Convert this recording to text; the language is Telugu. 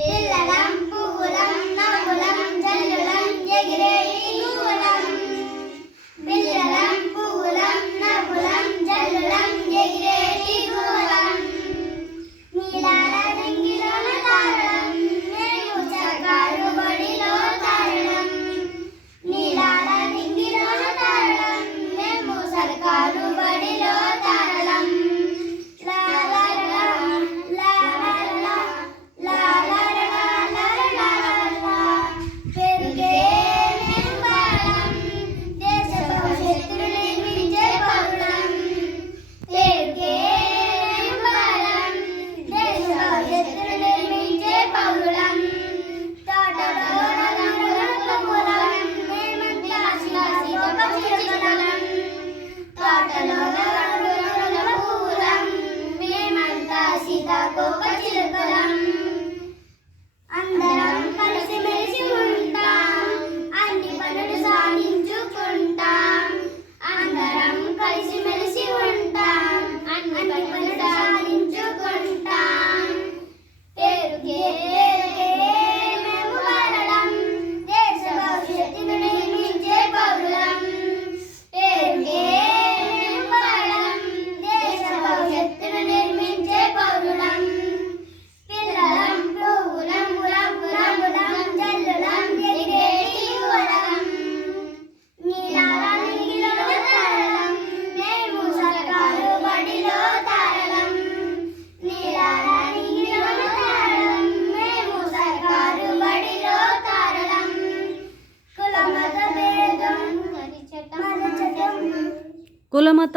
పిల్లలం పువ్వులం నవ్వులం జల్లులం ఎగిరేటి గువ్వలం. పిల్లలం పువ్వులం నవ్వులం జల్లులం ఎగిరేటి గువ్వలం. నీలాల రంగిలోన తారలం మేము సర్కారు బడిలో తారలం. నీలాల రంగిలోన తారలం మేము సర్కారు బడిలో తారలం. అందరం కలిసి మెలిసి ఉంటాం, అన్ని పనులు సాధించుకుంటాం. అందరం కలిసి మెలిసి ఉంటాం, అన్ని పనులు సాధించుకుంటాం. పేరుకే మేము బాలలం, దేశ భవిష్యత్తును నిర్మించే పౌరులం. పేరుకే మేము బాలలం, దేశ భవిష్యత్తును నిర్మించే పౌరులం. పిల్లలం పువ్వులం గులాబులం జల్లులం ఎగిరేటి గువ్వలం. నీలాల రంగిలోన తారలం మేము సర్కారు బడిలో తారలం. నీలాల రంగిలోన తారలం మేము సర్కారు బడిలో తారలం. కులమత భేదం మరచటం. కులమత